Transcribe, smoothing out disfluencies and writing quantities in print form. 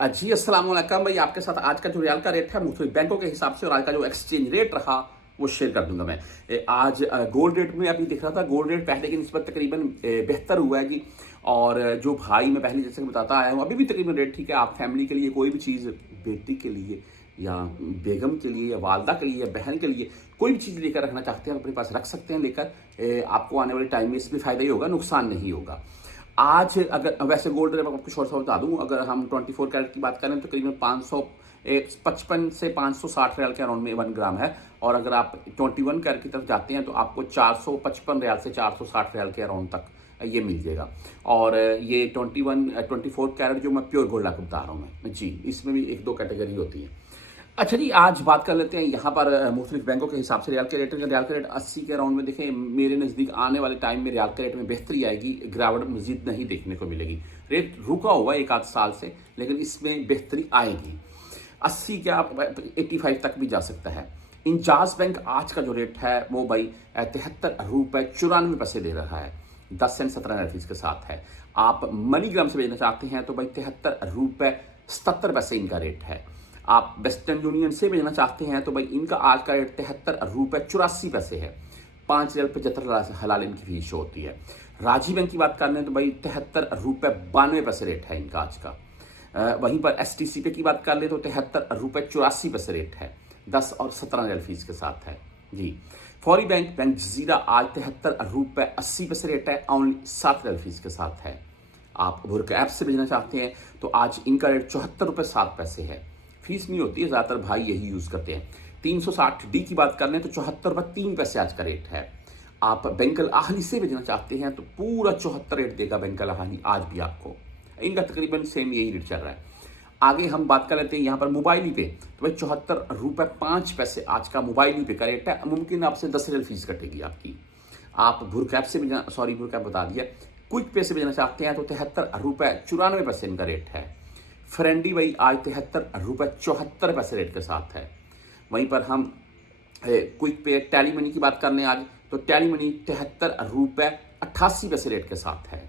जी अस्सलाम वालेकुम भाई, आपके साथ आज का जो रियाल का रेट है मुख्तलिफ बैंकों के हिसाब से और आज का जो एक्सचेंज रेट रहा वो शेयर कर दूंगा मैं। आज गोल्ड रेट में अभी दिख रहा था, गोल्ड रेट पहले की निस्बत तकरीबन बेहतर हुआ है जी। और जो भाई मैं पहले जैसे कि बताता आया हूँ, अभी भी तकरीबन रेट ठीक है। आप फैमिली के लिए कोई भी चीज़, बेटी के लिए या बेगम के लिए या वालदा के लिए या बहन के लिए कोई भी चीज़ लेकर रखना चाहते हैं अपने पास रख सकते हैं लेकर। आपको आने वाले टाइम में इसमें फ़ायदा ही होगा, नुकसान नहीं होगा। आज अगर वैसे गोल्ड रेट आपको शॉर्ट सा बता दूं, अगर हम 24 कैरेट की बात करें तो करीबन 555 से 560 रियाल के अराउंड में 1 ग्राम है। और अगर आप 21 कैरेट की तरफ जाते हैं तो आपको 455 रियाल से 460 रियाल के अराउंड तक ये मिल जाएगा। और ये 24 कैरेट जो मैं प्योर गोल्ड आपको बता रहा हूँ मैं जी, इसमें भी एक दो कैटेगरी होती है। अच्छा जी, आज बात कर लेते हैं यहाँ पर मुख्तलिफ बैंकों के हिसाब से रियाल के रेट 80 के अराउंड में देखें। मेरे नज़दीक आने वाले टाइम में रियाल के रेट में बेहतरी आएगी, गिरावट मजीद नहीं देखने को मिलेगी। रेट रुका हुआ है एक आध साल से, लेकिन इसमें बेहतरी आएगी। 80 क्या 85 तक भी जा सकता है। इंजाज बैंक आज का जो रेट है वो भाई 73 रुपये 94 पैसे दे रहा है, 10 सेंट 17 फीस के साथ है। आप मनीग्राम से भेजना चाहते हैं तो भाई 73 रुपये 77 पैसे इनका रेट है। आप वेस्टर्न यूनियन से भेजना चाहते हैं तो भाई इनका आज का रेट 73 रुपये 84 पैसे है। 5 रियाल 75 हलाल इनकी फीस होती है। राजी बैंक की बात कर लें तो भाई 73 रुपये 92 पैसे रेट है इनका आज का। वहीं पर STC पे की बात कर ले तो 73 रुपये 84 पैसे रेट है, 10 और 17 रियाल फीस के साथ है जी। फौरी बैंक जजीरा आज 73 रुपये 80 पैसे रेट है, ओनली 7 रियाल फीस के साथ है। आप भुरक ऐप से भेजना चाहते हैं तो आज इनका रेट 74 रुपये 7 पैसे है। फीस नहीं होती है, ज़्यादातर भाई यही यूज़ करते हैं। 360D की बात कर लें तो 74 रुपये 3 पैसे आज का रेट है। आप बैंक अल आहली से भेजना चाहते हैं तो पूरा 74 रेट देगा बैंक अल आहली आज भी आपको। इनका तकरीबन सेम यही रेट चल रहा है। आगे हम बात कर लेते हैं यहाँ पर मोबाइली पे, तो भाई 74 रुपये 5 पैसे आज का मोबाइली पे का रेट है। मुमकिन आपसे 10 रियाल फीस कटेगी आपकी। आप भुरकैप से भी भुरकैप बता दिया। क्विक पे से भेजना चाहते हैं तो 73 रुपये 94 पैसे इनका रेट है। फ्रेंडी भाई आज 73 रुपये 74 पैसे रेट के साथ है। वहीं पर हम क्विक पे टैली मनी की बात करने आज तो टैली मनी 73 रुपये 88 पैसे रेट के साथ है।